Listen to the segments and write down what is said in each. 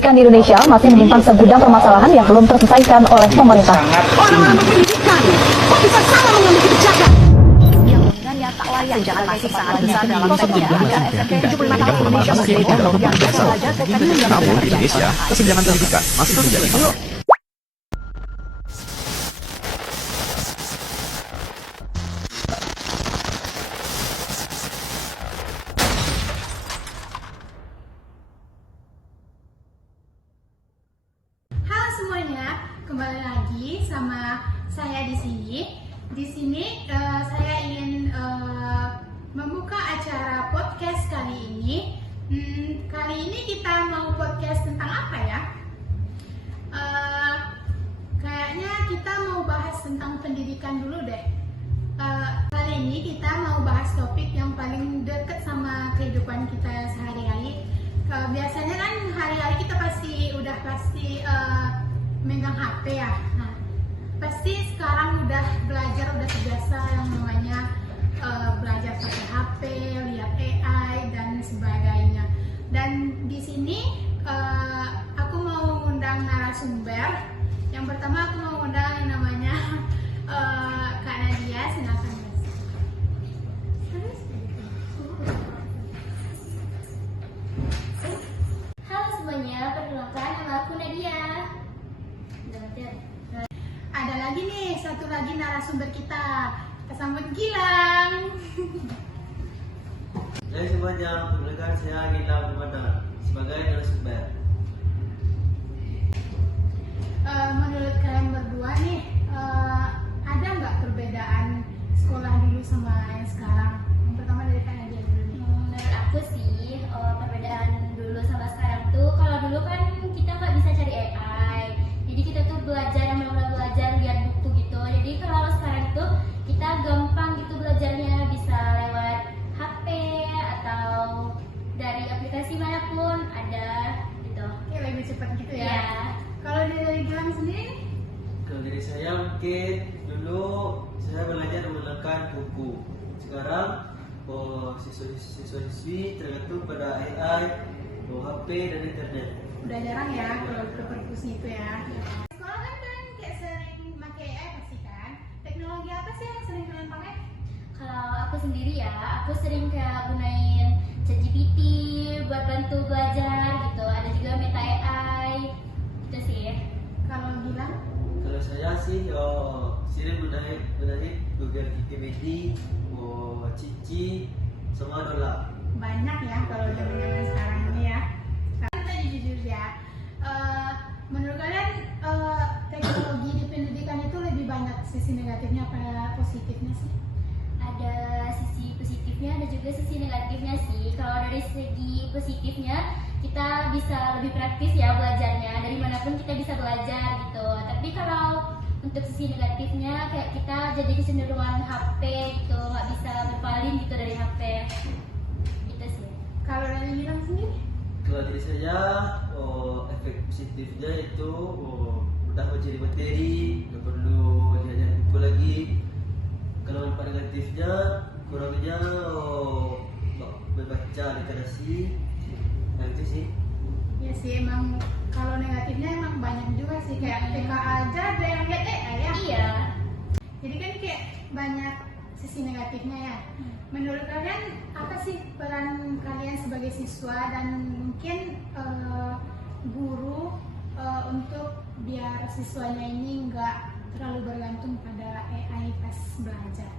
pendidikan di Indonesia masih menyimpan segudang permasalahan yang belum terselesaikan oleh pemerintah. Orang-orang berpendidikan kok bisa salah mengambil kebijakan? Yang sebenarnya tak layak jangan masih sangat besar dalam pendidikan. 75 tahun Indonesia sebagai contoh yang biasa belajar namun di Indonesia, kesenjangan pendidikan masih menjadi masalah. Halo semuanya, kembali lagi sama saya di sini. Di sini saya ingin membuka acara podcast kali ini. Kali ini kita mau podcast tentang apa ya? Kayaknya kita mau bahas tentang pendidikan dulu deh. Kali ini kita mau bahas topik yang paling dekat sama kehidupan kita sehari-hari. Biasanya kan hari-hari kita pasti megang HP ya. Nah, pasti sekarang udah belajar, udah terbiasa yang namanya belajar pakai HP, lihat AI dan sebagainya. Dan di sini aku mau mengundang narasumber. Yang pertama aku mau mengundang yang namanya Kak Nadia, silakan. Halo semuanya, perkenalkan nama aku Nadia. Ada lagi nih, satu lagi narasumber kita. Kita sambut Gilang. Hai semuanya, perkenalkan saya Gilang Muhammad sebagai narasumber. Menurut kalian berdua nih, ada nggak perbedaan sekolah dulu sama yang sekarang? Yang pertama dari Kak Nadia dulu nih. Menurut aku sih, perbedaan dulu sama sekarang tuh, kalau dulu kan kita nggak bisa cari AI, jadi kita tuh belajar yang benar-benar belajar lihat buku gitu. Jadi kalau sekarang tuh kita gampang gitu belajarnya, bisa lewat HP atau dari aplikasi manapun ada gitu. Oke, lebih cepat gitu ya. Iya. Kalau dari Gilang sendiri? Kalau dari saya mungkin dulu saya belajar menggunakan buku. Sekarang siswa-siswi tergantung pada AI, HP dan internet. Udah jarang ya kalau ke perpus itu ya. Sekolah kan kalian kayak sering pakai AI pasti kan? Teknologi apa sih yang sering kalian pakai? Kalau aku sendiri ya, aku sering kayak gunain ChatGPT buat bantu belajar gitu. Ada juga Meta AI, gitu sih. Kalau Gilang? Kalau saya sih sering menarik Google Wikipedia, Cici, semua dolar. Banyak ya kalau zaman-zaman sekarang ini ya. Kita jujur ya. Menurut kalian teknologi di pendidikan itu lebih banyak sisi negatifnya apa positifnya sih? Ada sisi positifnya, ada juga sisi negatifnya sih. Kalau dari segi positifnya, kita bisa lebih praktis ya belajarnya. Dari manapun kita bisa belajar gitu. Tapi kalau untuk sisi negatifnya, kayak kita jadi kecenderungan HP gitu, nggak bisa berpaling gitu dari HP. Itu sih. Kalau dari Gilang sendiri? Kalau dari saya efek positifnya itu mudah mencari materi, nggak perlu lihat buku lagi. Kalau manfaat negatifnya kurangnya membaca literasi, nah itu sih. Ya sih, emang kalau negatifnya emang banyak juga sih, kayak TK aja ada yang lihat AI ya. Iya. Jadi kan kayak banyak sisi negatifnya ya. Menurut kalian apa sih peran kalian sebagai siswa dan mungkin guru untuk biar siswanya ini nggak terlalu bergantung pada AI pas belajar?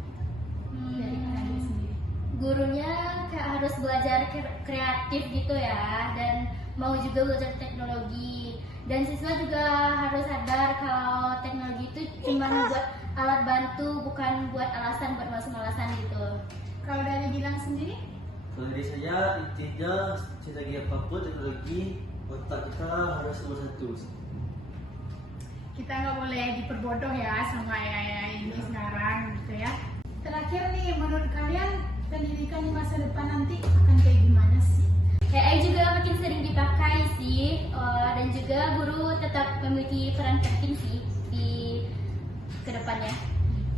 Dari kalian sendiri. Gurunya kayak harus belajar kreatif gitu ya, dan mau juga belajar teknologi. Dan siswa juga harus sadar kalau teknologi itu cuma buat alat bantu, bukan buat alasan, buat malas-malasan gitu. Kalau dari Gilang sendiri? Kalau dari saya intinya selagi apapun teknologi, otak kita harus nomor satu. Kita nggak boleh diperbodoh ya sama AI ini sekarang gitu ya. Terakhir nih, menurut kalian pendidikan di masa depan nanti akan kayak gimana sih? AI juga makin sering dipakai sih, dan juga guru tetap memiliki peran penting sih di kedepannya.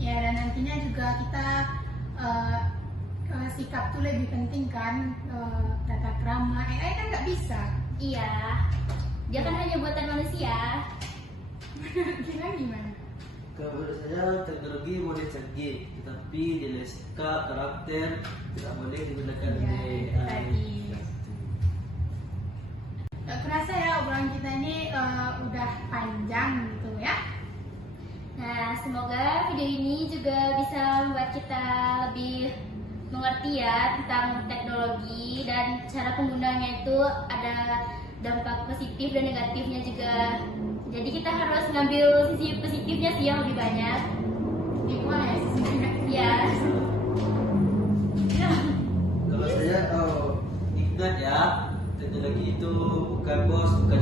Ya, dan nantinya juga kita sikap tuh lebih penting kan, tata krama. AI kan nggak bisa. Iya. Dia kan hanya buatan manusia. Kira gimana? Kalau menurut saya teknologi boleh canggih, tetapi nilai sikap, karakter tidak boleh digunakan Ya, oleh itu tadi. Gak kerasa ya obrolan kita ini udah panjang gitu ya. Nah, semoga video ini juga bisa membuat kita lebih mengerti ya tentang teknologi dan cara penggunaannya itu ada dampak positif dan negatifnya juga. Jadi kita harus ngambil sisi positifnya sih yang lebih banyak. Gimana ya sisinya? Ya. Kalau saya ingat ya, teknologi itu bukan bos, bukan